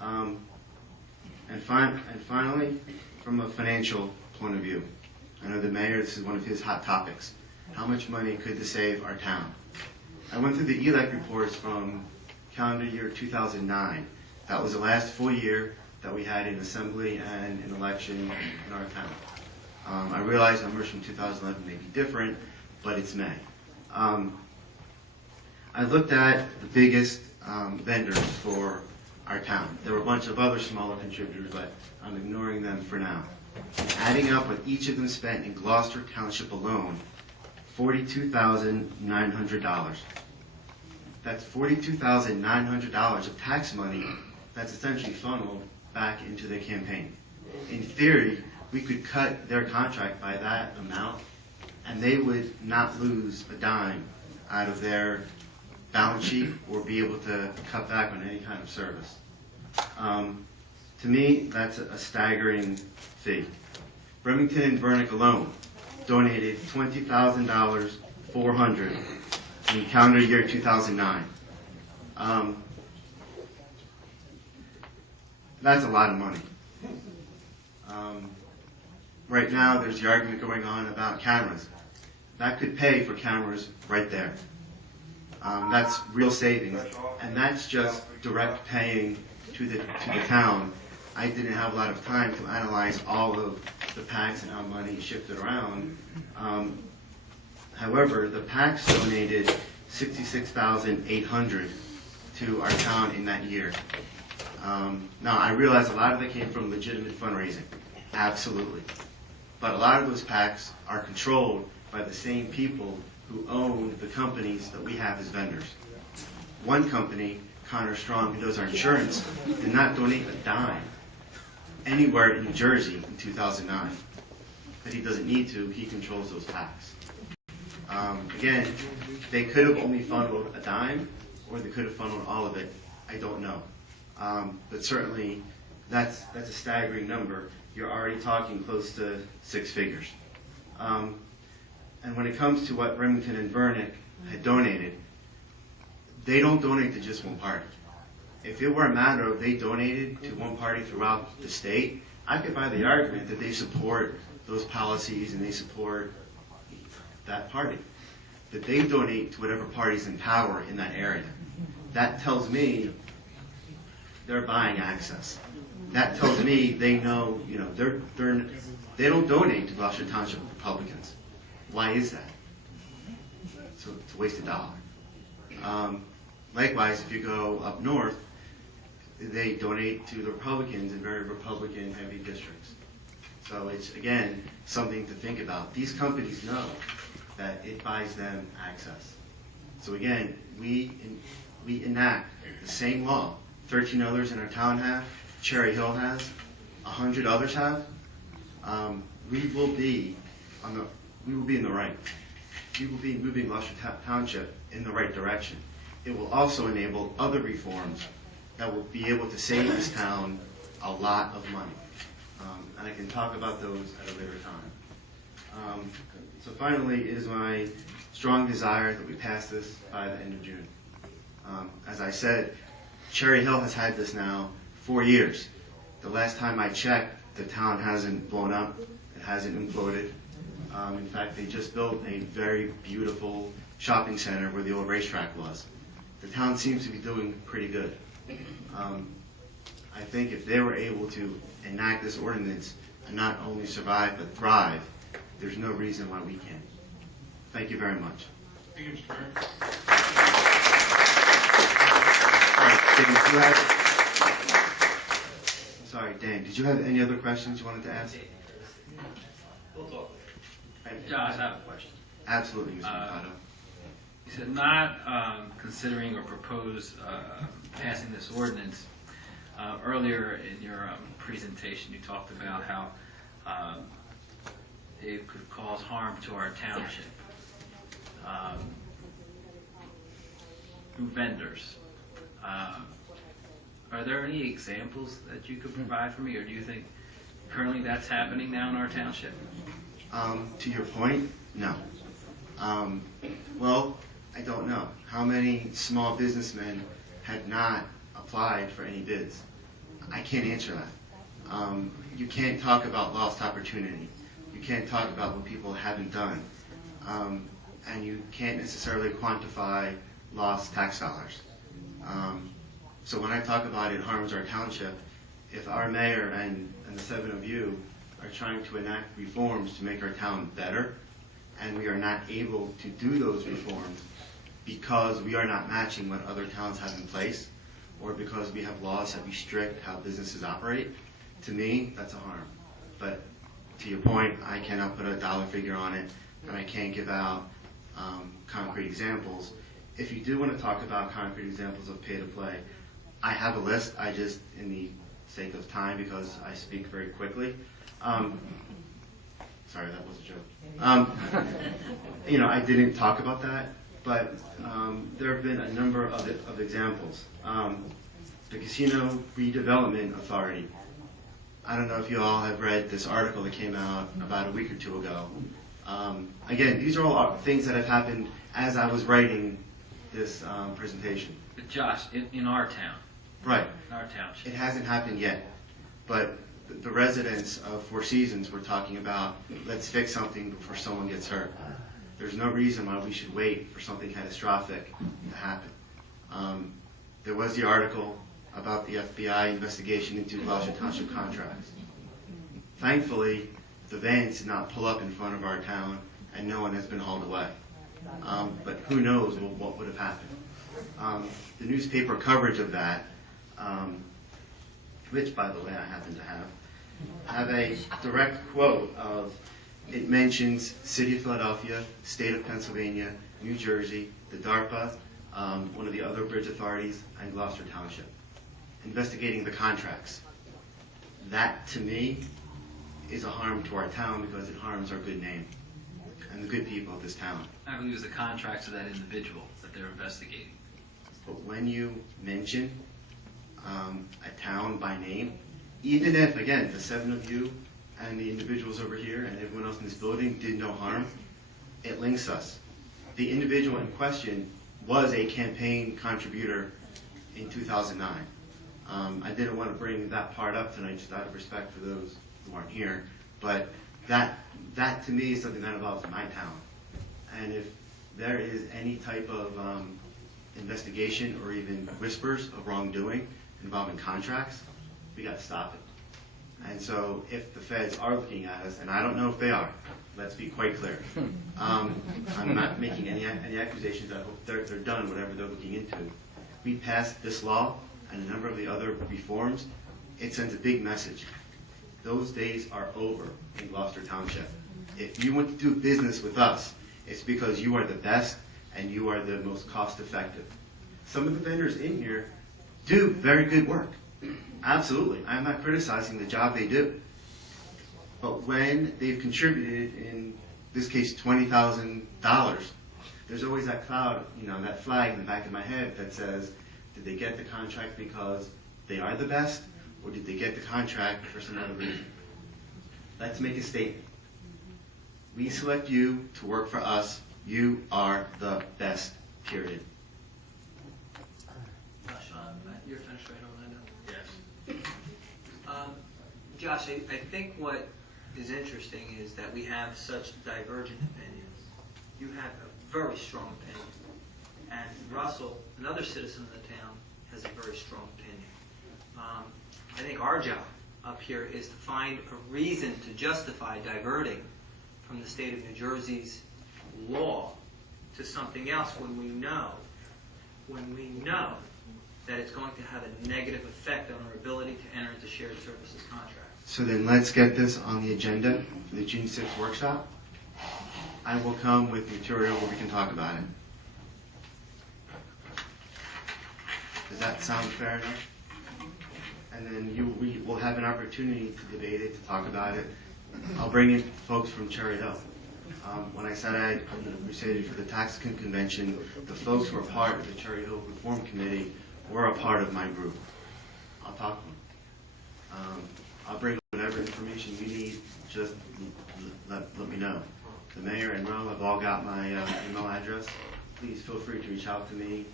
And finally, from a financial point of view, I know the mayor, this is one of his hot topics. How much money could this save our town? I went through the ELEC reports from calendar year 2009. That was the last full year that we had an assembly and an election in our town. I realize numbers from 2011 may be different, but it's May. I looked at the biggest vendors for our town. There were a bunch of other smaller contributors, but I'm ignoring them for now. Adding up what each of them spent in Gloucester Township alone, $42,900. That's $42,900 of tax money that's essentially funneled back into the campaign. In theory, we could cut their contract by that amount, and they would not lose a dime out of their balance sheet or be able to cut back on any kind of service. To me, that's a staggering fee. Remington and Vernick alone donated $20,400 in calendar year 2009. That's a lot of money. Right now, there's the argument going on about cameras. That could pay for cameras right there. That's real savings, and that's just direct paying to the town. I didn't have a lot of time to analyze all of the PACs and how money shifted around. However, the PACs donated $66,800 to our town in that year. Now, I realize a lot of it came from legitimate fundraising, absolutely. But a lot of those PACs are controlled by the same people who own the companies that we have as vendors. One company, Connor Strong, who does our insurance, did not donate a dime anywhere in New Jersey in 2009. But he doesn't need to, he controls those PACs. Again, they could have only funneled a dime, or they could have funneled all of it. I don't know. But certainly, that's a staggering number. You're already talking close to six figures. And when it comes to what Remington and Vernick had donated, they don't donate to just one party. If it were a matter of they donated to one party throughout the state, I could buy the argument that they support those policies and they support that party. That they donate to whatever party's in power in that area. That tells me they're buying access. That tells me they know, they don't donate to Gloucester Township Republicans. Why is that? So it's a wasted dollar. Likewise, if you go up north, they donate to the Republicans in very Republican-heavy districts. So it's, again, something to think about. These companies know that it buys them access. So again, we enact the same law. 13 others in our town have, Cherry Hill has, 100 others have. We will be in the right. We will be moving Gloucester Township in the right direction. It will also enable other reforms that will be able to save this town a lot of money. And I can talk about those at a later time. So finally, it is my strong desire that we pass this by the end of June. As I said, Cherry Hill has had this now 4 years. The last time I checked, the town hasn't blown up, it hasn't imploded. In fact, they just built a very beautiful shopping center where the old racetrack was. The town seems to be doing pretty good. I think if they were able to enact this ordinance and not only survive but thrive, there's no reason why we can't. Thank you very much. Thank you, Mr. Mayor. Dan, did you have any other questions you wanted to ask? We'll talk. Josh, I have a question. Absolutely, Mr. Mercado. You said not considering or propose passing this ordinance. Earlier in your presentation, you talked about how it could cause harm to our township through vendors. Are there any examples that you could provide for me, or do you think currently that's happening now in our township? To your point, no. Well, I don't know. How many small businessmen had not applied for any bids? I can't answer that. You can't talk about lost opportunity. You can't talk about what people haven't done. And you can't necessarily quantify lost tax dollars. So when I talk about it harms our township, if our mayor and the 7 of you are trying to enact reforms to make our town better, and we are not able to do those reforms because we are not matching what other towns have in place, or because we have laws that restrict how businesses operate, to me, that's a harm. But to your point, I cannot put a dollar figure on it, and I can't give out concrete examples. If you do want to talk about concrete examples of pay-to-play, I have a list. I just, in the sake of time, because I speak very quickly. Sorry, that was a joke. I didn't talk about that, but there have been a number of examples. The Casino Redevelopment Authority. I don't know if you all have read this article that came out about a week or two ago. Again, these are all things that have happened as I was writing this presentation. But Josh, in our town, Right. in our township, It hasn't happened yet, but the residents of Four Seasons were talking about, let's fix something before someone gets hurt. There's no reason why we should wait for something catastrophic to happen. There was the article about the FBI investigation into Gloucester Township contracts. Thankfully, the vans did not pull up in front of our town, and no one has been hauled away. But who knows what would have happened. The newspaper coverage of that, which, by the way, I happen to have a direct quote of, it mentions City of Philadelphia, State of Pennsylvania, New Jersey, the DARPA, one of the other bridge authorities, and Gloucester Township, investigating the contracts. That, to me, is a harm to our town because it harms our good name and the good people of this town. I believe it was the contracts of that individual that they're investigating. But when you mention a town by name, even if, again, the 7 of you and the individuals over here and everyone else in this building did no harm, it links us. The individual in question was a campaign contributor in 2009. I didn't want to bring that part up tonight just out of respect for those who aren't here, but that to me is something that involves my town. And if there is any type of investigation or even whispers of wrongdoing involving contracts, we got to stop it. And so if the feds are looking at us, and I don't know if they are, let's be quite clear. I'm not making any accusations. I hope they're done whatever they're looking into. We passed this law and a number of the other reforms. It sends a big message. Those days are over in Gloucester Township. If you want to do business with us, it's because you are the best and you are the most cost effective. Some of the vendors in here do very good work. Absolutely. I'm not criticizing the job they do. But when they've contributed, in this case, $20,000, there's always that cloud, that flag in the back of my head that says, did they get the contract because they are the best, or did they get the contract for some other reason? Let's make a statement. We select you to work for us. You are the best, period. You're finished right on that? Yes. Josh, I think what is interesting is that we have such divergent opinions. You have a very strong opinion. And Russell, another citizen of the town, has a very strong opinion. I think our job up here is to find a reason to justify diverting from the state of New Jersey's law to something else when we know that it's going to have a negative effect on our ability to enter into shared services contracts. So then let's get this on the agenda for the June 6th workshop. I will come with material where we can talk about it. Does that sound fair enough? And then we will have an opportunity to debate it, to talk about it. I'll bring in folks from Cherry Hill. When I said I recited for the tax convention, the folks who are part of the Cherry Hill Reform Committee were a part of my group. I'll talk to them. I'll bring whatever information you need. Just let me know. The mayor and Ro have all got my email address. Please feel free to reach out to me.